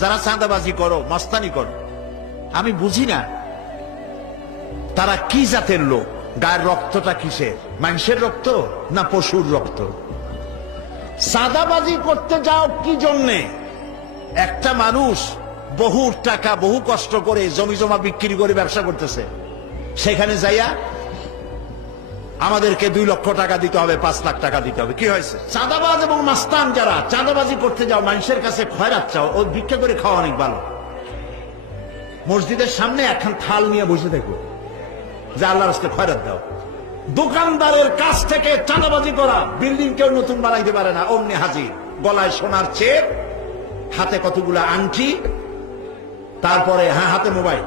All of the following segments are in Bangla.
যারা চাঁদাবাজি করো, মাস্তানি করো, আমি বুঝি না তারা কি জাতের লোক। গায়ের রক্তটা কিসের? মানুষের রক্ত না পশুর রক্ত? চাঁদাবাজি করতে যাও কি জন্যে? একটা মানুষ বহু টাকা বহু কষ্ট করে জমি জমা বিক্রি করে ব্যবসা করতেছে, সেখানে যাইয়া আমাদেরকে 2 লক্ষ টাকা দিতে হবে, 5 লাখ টাকা দিতে হবে। কি হয়েছে? চাঁদাবাজ এবং মাস্তান যারা চাঁদাবাজি করতে যাও, মানুষের কাছে খয়রাত চাও, ও ভিক্ষা করে খাওয়া অনেক ভালো। মসজিদের সামনে একখান থাল নিয়ে বসে থাকো, যে আল্লাহর রাস্তায় খয়রাত দাও। দোকানদারের কাছ থেকে চাঁদাবাজি করা, বিল্ডিং কেউ নতুন বানাইতে পারে না, অমনি হাজির। গলায় সোনার চেন, হাতে কতগুলা আংটি, তারপরে হাতে মোবাইল,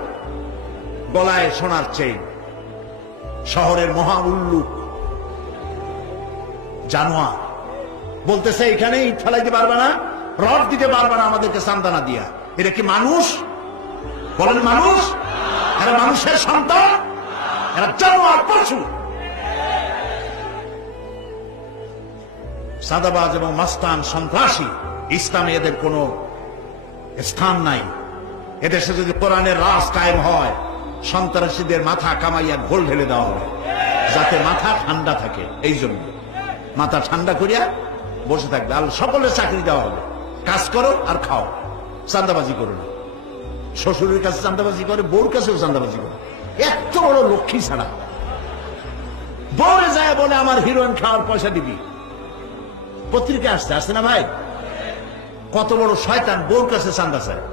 গলায় সোনার চেন। শহরের মহা উল্লুক জানোয়ার বলতেছে এখানে ইট ফেলাইতে পারবে না, রড দিতে পারবে না আমাদেরকে সান্তানা দিয়া। এটা কি মানুষ? বলেন মানুষ? এরা মানুষের সন্তান? এরা জানোয়ার, পশু। সাদাবাজ এবং মাস্তান, সন্ত্রাসী, ইসলামে এদের কোনো স্থান নাই। এদেশে যদি কোরআনের রাজ কায়েম হয়, সন্ত্রাসীদের মাথা কামাইয়া ঘোল ঢেলে দেওয়া হবে, যাতে মাথা ঠান্ডা থাকে। এই জন্য মাথা ঠান্ডা করিয়া বসে থাকবে। আর সকলের চাকরি দেওয়া হবে, কাজ করো আর খাও, চাঁদাবাজি করো না। শ্বশুরের কাছে চাঁদাবাজি করে, বউর কাছেও চাঁদাবাজি করে। এত বড় লক্ষ্মী ছাড়া বউরে যায় বলে আমার হিরোইন খাওয়ার পয়সা দিবি। পত্রিকা আসছে, আসছে না ভাই? কত বড় শয়তান, বউর কাছে চাঁদা চায়।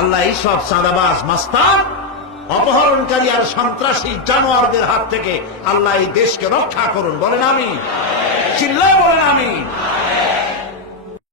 আল্লাহ এইসব চাঁদাবাজ, মাস্তান, অপহরণকারী আর সন্ত্রাসী জানোয়ারদের হাত থেকে আল্লাহ এই দেশকে রক্ষা করুন। বলেন আমি, চিল্লায় বলেন আমি।